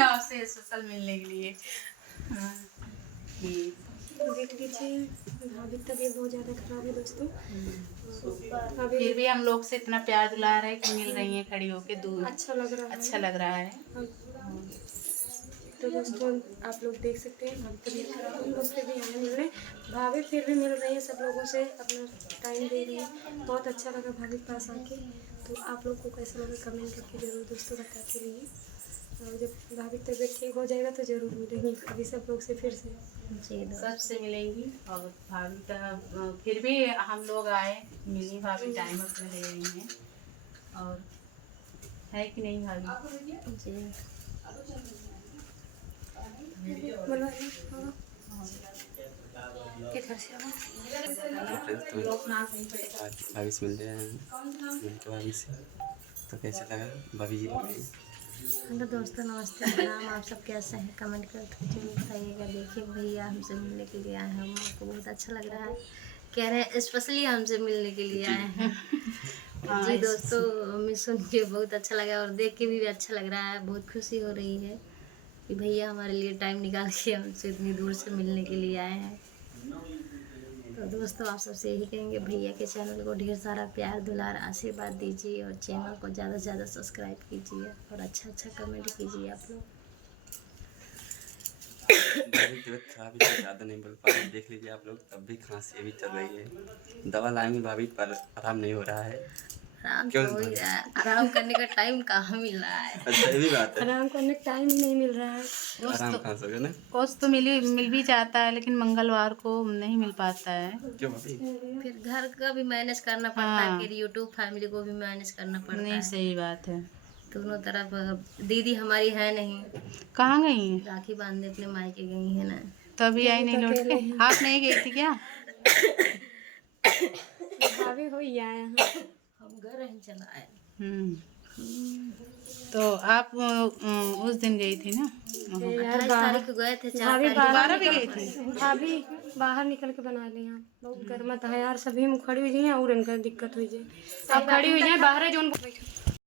आपसे स्पेशल मिलने के लिए। हाँ, देख लीजिए भाभी तबीयत बहुत ज़्यादा खराब है दोस्तों। अभी फिर भी हम लोग से इतना प्यार दुलार है कि मिल रही हैं खड़ी होके दूर। अच्छा लग रहा है। अच्छा लग रहा है। तो दोस्तों आप लोग देख सकते हैं भाभी तबीयत खराब है, हम लोग से भी आए मिलने। भाभी फिर भी मिल रही है, सब लोगों से अपना टाइम दे रही है। बहुत अच्छा लगा भाभी के पास आके। तो आप लोग को कैसा लगा कमेंट करके ज़रूर दोस्तों बताते रहिए। और जब भाभी तबीयत ठीक हो जाएगा तो ज़रूर मिलेंगी भाभी सब लोग से फिर से। जी सबसे मिलेंगी। और भाभी का फिर भी हम लोग आए मिली, भाभी टाइम अपने ले रही हैं। और है कि नहीं भाभी? जी बोलो किधर से भाभी से मिलते हैं मिलके भाभी से। तो कैसा लगा भाभी जी? हेलो दोस्तों, नमस्ते, प्रणाम। आप सब कैसे हैं? कमेंट करके जरूर बताइएगा। देखिए भैया हमसे मिलने के लिए आए हैं, हमको बहुत अच्छा लग रहा है। कह रहे हैं स्पेशली हमसे मिलने के लिए आए हैं। जी दोस्तों, हमें सुन के बहुत अच्छा लगा और देख के भी अच्छा लग रहा है। बहुत खुशी हो रही है कि भैया हमारे लिए टाइम निकाल के हमसे इतनी दूर से मिलने के लिए आए हैं। तो दोस्तों आप सबसे यही कहेंगे भैया के चैनल को ढेर सारा प्यार दुलार आशीर्वाद दीजिए और चैनल को ज़्यादा से ज़्यादा सब्सक्राइब कीजिए और अच्छा अच्छा कमेंट कीजिए आप लोग। तबीयत खराब है, ज़्यादा नहीं बोल पा रहे, देख लीजिए आप लोग। तब भी खांसी भी चल रही है। दवा लाएंगे भाभी पर आराम नहीं हो रहा है। आराम तो हो ही रहा है, आराम करने का टाइम कहाँ मिल रहा है। अच्छा ये भी बात है, आराम करने का टाइम ही नहीं मिल रहा है। आराम कहाँ से होगा ना। कोर्स तो मिल भी जाता है लेकिन मंगलवार को नहीं मिल पाता है। क्यों भाभी? फिर घर का भी मैनेज करना पड़ता है, फिर यूट्यूब फैमिली को भी मैनेज करना पड़ता नहीं है। सही बात है। दोनों तरफ दीदी हमारी है नहीं, कहाँ गई हैं? राखी बांधने अपने मायके गई है ना। तभी आई नहीं लौट के। आप नहीं गई थी क्या? भाभी हो ही आए हैं। हम घर नहीं चला आए। तो आप उस दिन गई थी ना? 28 तारीख को गए थे, 4 भाभी तारीख दोबारा भी गई थी? भाभी बाहर निकल के बना लिया। बहुत गर्म था यार, सभी में खड़ी हुई हैं और इनका दिक्कत हुई है। अब खड़ी हुई हैं बाहर है जो उनको